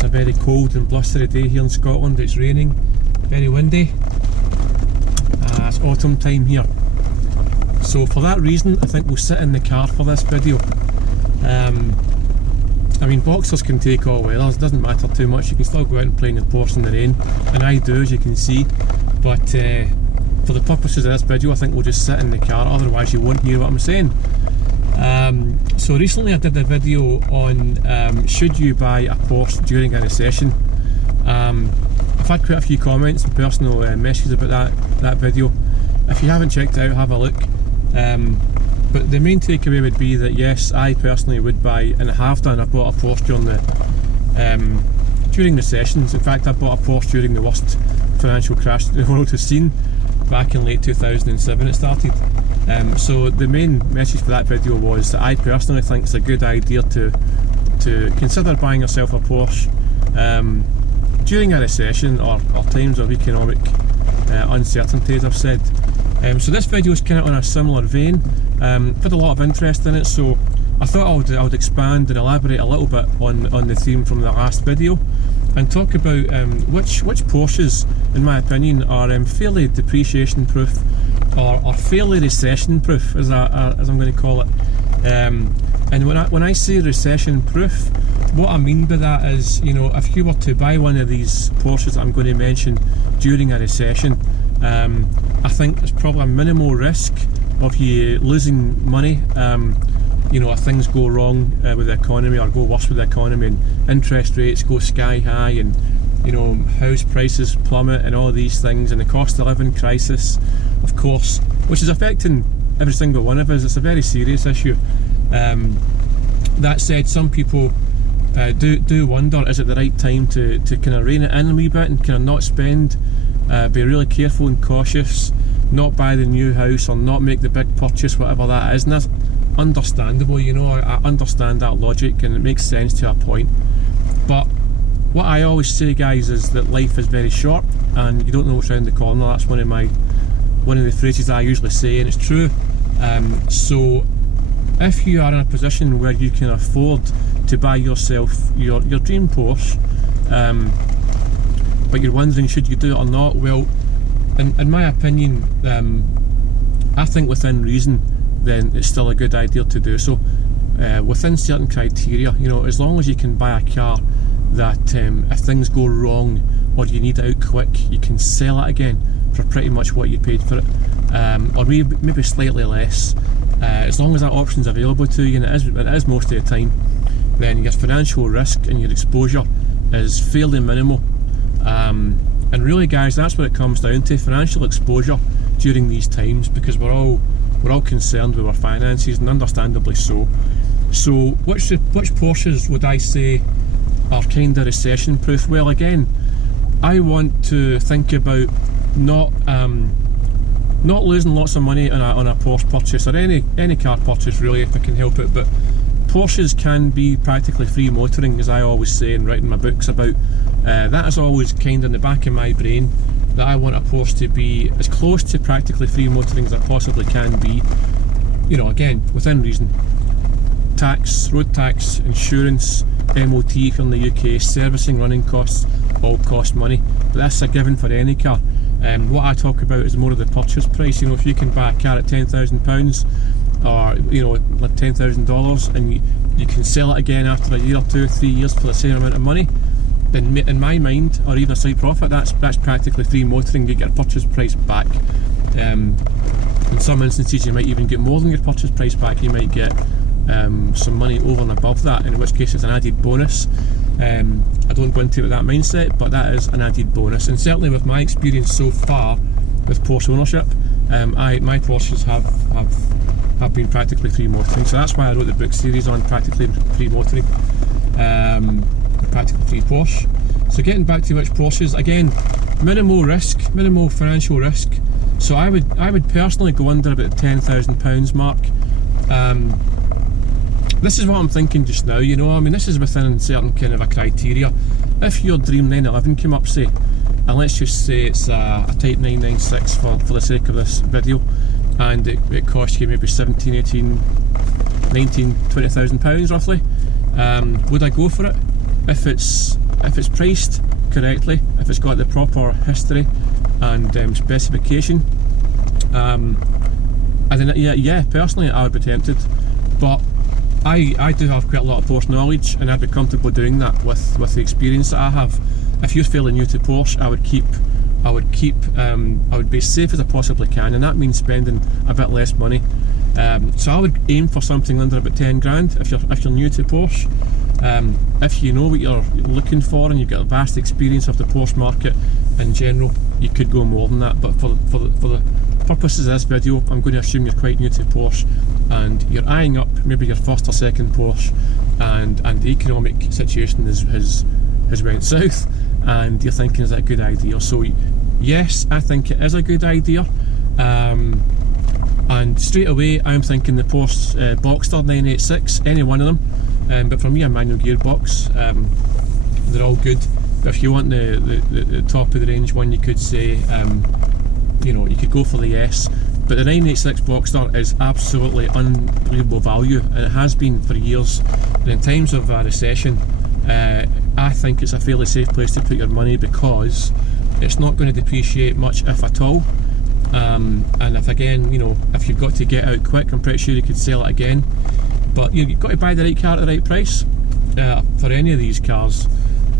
It's a very cold and blustery day here in Scotland. It's raining, very windy. It's autumn time here. So for that reason, I think we'll sit in the car for this video. I mean, boxers can take all weather, it doesn't matter too much. You can still go out and play in your Porsche in the rain, and I do, as you can see. But for the purposes of this video, I think we'll just sit in the car, otherwise you won't hear what I'm saying. So recently I did a video on should you buy a Porsche during a recession. I've had quite a few comments and personal messages about that video. If you haven't checked it out, have a look. But the main takeaway would be that yes, I personally would buy, and I have done. I bought a Porsche during recessions. In fact, I bought a Porsche during the worst financial crash the world has seen. Back in late 2007 it started. So the main message for that video was that I personally think it's a good idea to consider buying yourself a Porsche during a recession or times of economic uncertainty, as I've said. So this video is kind of on a similar vein. Had a lot of interest in it, so I thought I would expand and elaborate a little bit on the theme from the last video, and talk about which Porsches, in my opinion, are fairly depreciation proof or fairly recession proof, as I'm going to call it. And when I say recession proof, what I mean by that is, you know, if you were to buy one of these Porsches that I'm going to mention during a recession, I think there's probably a minimal risk of you losing money. You know, if things go wrong with the economy, or go worse with the economy, and interest rates go sky high, and you know, house prices plummet, and all these things, and the cost of living crisis, of course, which is affecting every single one of us. It's a very serious issue. That said, some people do wonder, is it the right time to kind of rein it in a wee bit and kind of not spend, be really careful and cautious, not buy the new house or not make the big purchase, whatever that is. And that's understandable, you know, I understand that logic and it makes sense to a point. But what I always say, guys, is that life is very short and you don't know what's around the corner. That's one of the phrases I usually say, and it's true. So if you are in a position where you can afford to buy yourself your dream Porsche, but you're wondering should you do it or not, well, in my opinion, I think within reason, then it's still a good idea to do so, within certain criteria. You know, as long as you can buy a car that if things go wrong or you need it out quick, you can sell it again for pretty much what you paid for it, or maybe slightly less. As long as that option's available to you, and it is most of the time, then your financial risk and your exposure is fairly minimal. And really, guys, that's what it comes down to: financial exposure during these times, because we're all concerned with our finances, and understandably so. So which Porsches would I say are kind of recession proof? Well, again, I want to think about not losing lots of money on a Porsche purchase, or any car purchase really, if I can help it. But Porsches can be practically free motoring, as I always say and write in my books about. That is always kind of in the back of my brain, that I want a Porsche to be as close to practically free motoring as it possibly can be. You know, again, within reason. Tax, road tax, insurance, MOT if you're in the UK, servicing, running costs, all cost money. But that's a given for any car. What I talk about is more of the purchase price. You know, if you can buy a car at £10,000, or you know, like $10,000, and you can sell it again after a year or 2 or 3 years for the same amount of money, then in my mind, or even a slight profit, that's practically free motoring. You get your purchase price back. In some instances you might even get more than your purchase price back. You might get some money over and above that, in which case it's an added bonus. I don't go into it with that mindset, but that is an added bonus. And certainly with my experience so far with Porsche ownership, my Porsches have been practically free motoring. So that's why I wrote the book series on practically free motoring. Practically free Porsche. So getting back to which Porsches, again, minimal risk, minimal financial risk. So I would personally go under about the £10,000 mark. This is what I'm thinking just now, you know, I mean, this is within certain kind of a criteria. If your dream 911 came up, say, and let's just say it's a Type 996 for the sake of this video, and it costs you maybe 17, 18, 19, £20,000 roughly, would I go for it? If it's if it's priced correctly, if it's got the proper history and specification, I think, yeah, personally I would be tempted, but I do have quite a lot of Porsche knowledge, and I'd be comfortable doing that with the experience that I have. If you're fairly new to Porsche, I would be as safe as I possibly can, and that means spending a bit less money. So I would aim for something under about 10 grand if you're new to Porsche. If you know what you're looking for and you've got a vast experience of the Porsche market in general, you could go more than that. But for the purposes of this video, I'm going to assume you're quite new to Porsche and you're eyeing up maybe your first or second Porsche, and the economic situation has went south, and you're thinking, is that a good idea? So yes, I think it is a good idea. And straight away I'm thinking the Porsche Boxster 986, any one of them, but for me a manual gearbox. They're all good, but if you want the top of the range one, you could say, you know, you could go for the S. But the 986 Boxster is absolutely unbelievable value, and it has been for years. And in times of a recession, I think it's a fairly safe place to put your money, because it's not going to depreciate much, if at all. And if, again, you know, if you've got to get out quick, I'm pretty sure you could sell it again. But you've got to buy the right car at the right price for any of these cars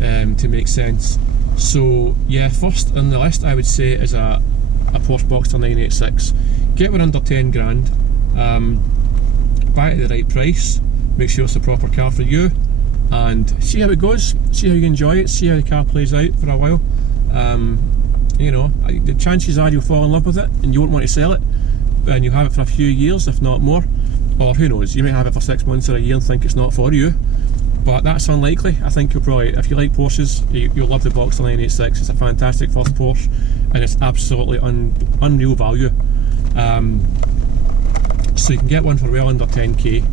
to make sense. So yeah, first on the list I would say is a Porsche Boxster 986. Get one under 10 grand, buy it at the right price, make sure it's the proper car for you, and see how it goes, see how you enjoy it, see how the car plays out for a while. You know, the chances are you'll fall in love with it and you won't want to sell it, and you'll have it for a few years, if not more. Or who knows, you may have it for 6 months or a year and think it's not for you, but that's unlikely. I think you'll probably, if you like Porsches, you'll love the Boxster 986. It's a fantastic first Porsche, and it's absolutely unreal value. So you can get one for well under 10k,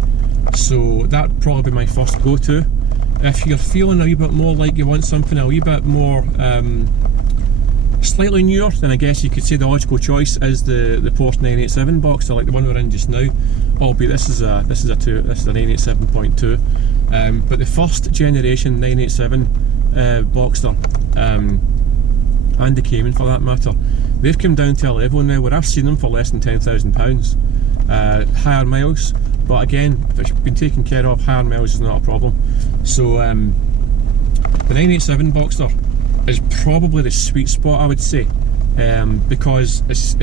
so that'd probably be my first go-to. If you're feeling a wee bit more like you want something a wee bit more slightly newer, then I guess you could say the logical choice is the Porsche 987 Boxster, like the one we're in just now. Albeit this is a 987.2, but the first generation 987 Boxster, and the Cayman for that matter, they've come down to a level now where I've seen them for less than £10,000, higher miles. But again, if it's been taken care of, higher miles is not a problem. So the 987 Boxster is probably the sweet spot, I would say, because it's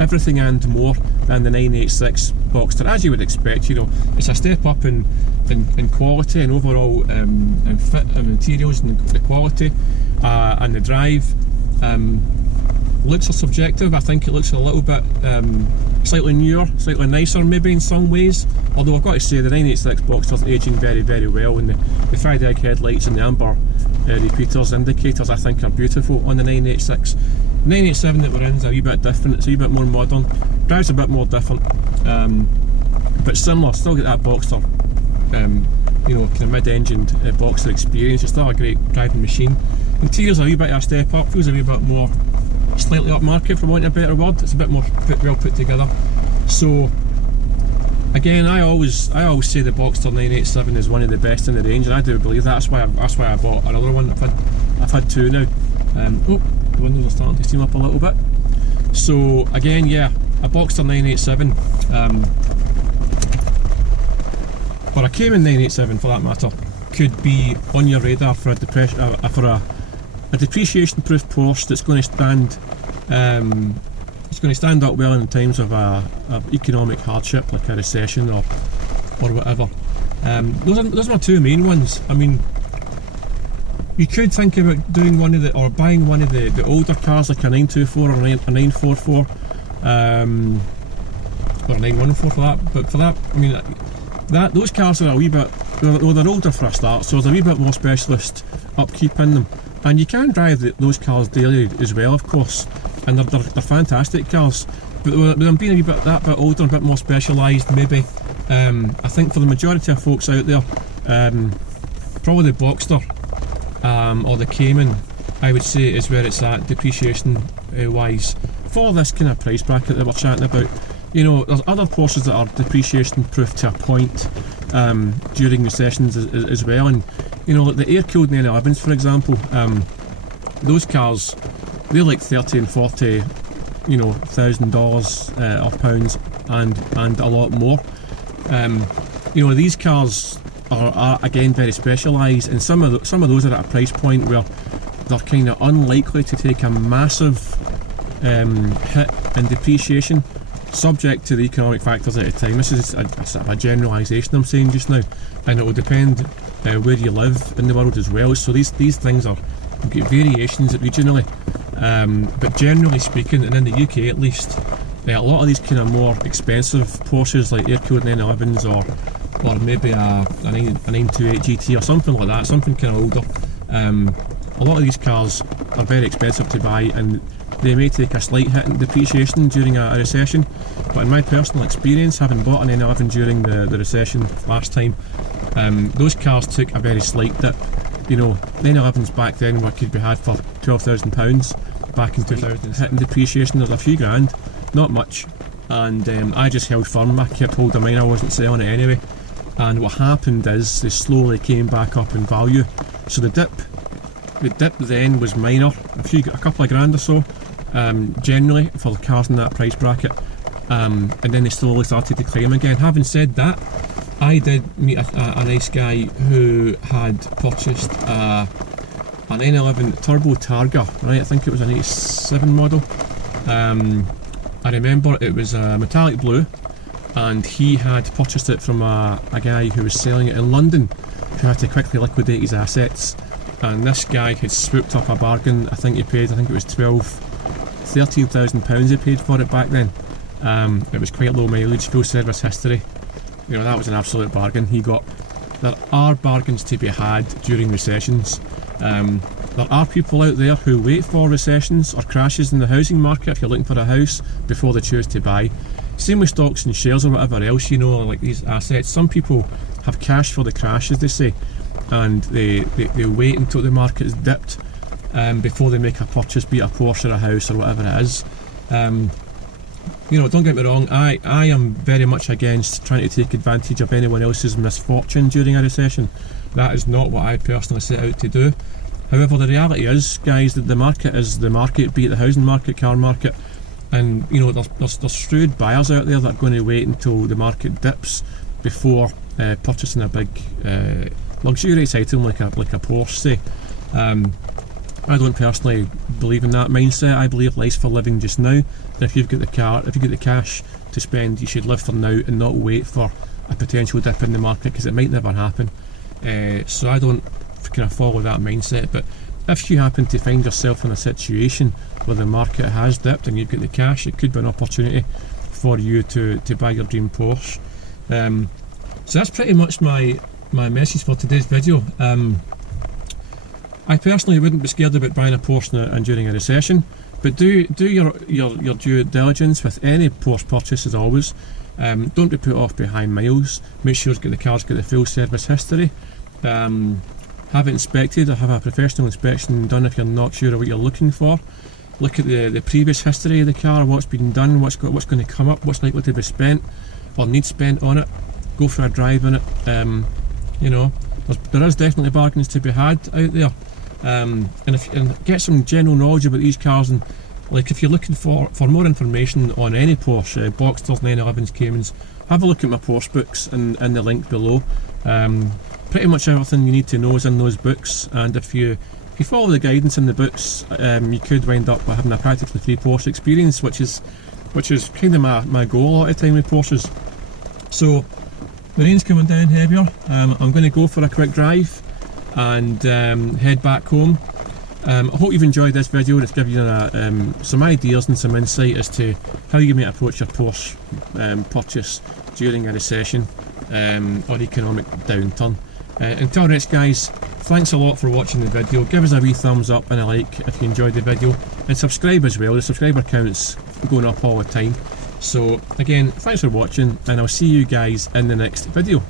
everything and more than the 986 Boxster, as you would expect. You know, it's a step up in quality and overall in fit and materials, and the quality and the drive. Looks are subjective. I think it looks a little bit slightly newer, slightly nicer maybe in some ways, although I've got to say the 986 Boxster's aging very, very well, and the fried egg headlights and the amber repeaters, indicators, I think are beautiful on the 986. 987 that we're in is a wee bit different, it's a wee bit more modern, drives a bit more different, but similar, still get that Boxster, you know, kind of mid-engined Boxster experience. It's still a great driving machine. Interior's a wee bit of a step up, feels a wee bit more slightly upmarket, for wanting a better word. It's a bit more well put together. So again, I always say the Boxster 987 is one of the best in the range, and I do believe that. That's why I bought another one. I've had two now. Oh, the windows are starting to steam up a little bit. So again, yeah, a Boxster 987, or a Cayman 987 for that matter, could be on your radar for a depreciation-proof Porsche that's going to stand. It's going to stand up well in times of economic hardship, like a recession or whatever. Those are my two main ones. I mean, you could think about doing one of the, or buying one of the older cars, like a 924 or a 944, or a 914 for that. But for that, I mean, those cars are a wee bit, they're older for a start, so there's a wee bit more specialist upkeep in them. And you can drive those cars daily as well, of course, and they're fantastic cars. But with them being a wee bit that bit older, a bit more specialised, maybe, I think for the majority of folks out there, probably the Boxster or the Cayman, I would say, is where it's at depreciation wise for this kind of price bracket that we're chatting about. You know, there's other Porsches that are depreciation proof to a point during recessions as well, and you know, like the air-cooled 911s, for example, those cars, they're like 30 and 40, you know, $1,000 or pounds, and a lot more. You know, these cars are again very specialised, and some of those are at a price point where they're kind of unlikely to take a massive hit in depreciation, subject to the economic factors at the time. This is a sort of a generalisation I'm saying just now, and it will depend where you live in the world as well. So these things are get variations regionally, but generally speaking, and in the UK at least, a lot of these kind of more expensive Porsches like air-cooled 911s or maybe a 928 GT or something like that, something kind of older. A lot of these cars are very expensive to buy, and they may take a slight hit in depreciation during a recession, but in my personal experience, having bought an 911 during the recession last time, those cars took a very slight dip. You know, the 911s back then could be had for £12,000 back in 2000. Hitting depreciation, there's a few grand, not much, and I just held firm. I kept hold of mine, I wasn't selling it anyway, and what happened is they slowly came back up in value. So the dip then was minor, a couple of grand or so, generally for the cars in that price bracket, and then they slowly started to climb again. Having said that, I did meet a nice guy who had purchased an 911 Turbo Targa, right? I think it was an 87 model. I remember it was a metallic blue, and he had purchased it from a guy who was selling it in London, who had to quickly liquidate his assets. And this guy had swooped up a bargain. I think it was £13,000 he paid for it back then. It was quite low mileage, full service history. You know, that was an absolute bargain he got. There are bargains to be had during recessions. There are people out there who wait for recessions or crashes in the housing market if you're looking for a house before they choose to buy. Same with stocks and shares or whatever else, you know, like these assets. Some people have cash for the crash, as they say, and they wait until the market is dipped before they make a purchase, be it a Porsche or a house or whatever it is. You know, don't get me wrong, I am very much against trying to take advantage of anyone else's misfortune during a recession. That is not what I personally set out to do. However, the reality is, guys, that the market is the market, be it the housing market, car market, and you know, there's shrewd buyers out there that are going to wait until the market dips before purchasing a big luxurious item like a Porsche, say. I don't personally believe in that mindset. I believe life's for living just now. And if you've got the cash to spend, you should live for now and not wait for a potential dip in the market, because it might never happen. So I don't kind of follow that mindset. But if you happen to find yourself in a situation where the market has dipped and you've got the cash, it could be an opportunity for you to buy your dream Porsche. So that's pretty much my message for today's video. I personally wouldn't be scared about buying a Porsche and during a recession, but do your due diligence with any Porsche purchase as always. Don't be put off behind miles. Make sure the car's got the full service history. Have it inspected, or have a professional inspection done if you're not sure of what you're looking for. Look at the previous history of the car, what's been done, what's going to come up, what's likely to be spent or need spent on it. Go for a drive in it. You know, there is definitely bargains to be had out there. And get some general knowledge about these cars, and like if you're looking for more information on any Porsche, Boxsters, 911s, Caymans, have a look at my Porsche books and the link below. Pretty much everything you need to know is in those books, and if you follow the guidance in the books, you could wind up by having a practically free Porsche experience, which is kind of my goal a lot of the time with Porsches. So the rain's coming down heavier. I'm going to go for a quick drive and head back home. I hope you've enjoyed this video and it's given you some ideas and some insight as to how you may approach your Porsche purchase during a recession or economic downturn. Until next, guys, thanks a lot for watching the video. Give us a wee thumbs up and a like if you enjoyed the video, and subscribe as well. The subscriber count's going up all the time. So again, thanks for watching, and I'll see you guys in the next video.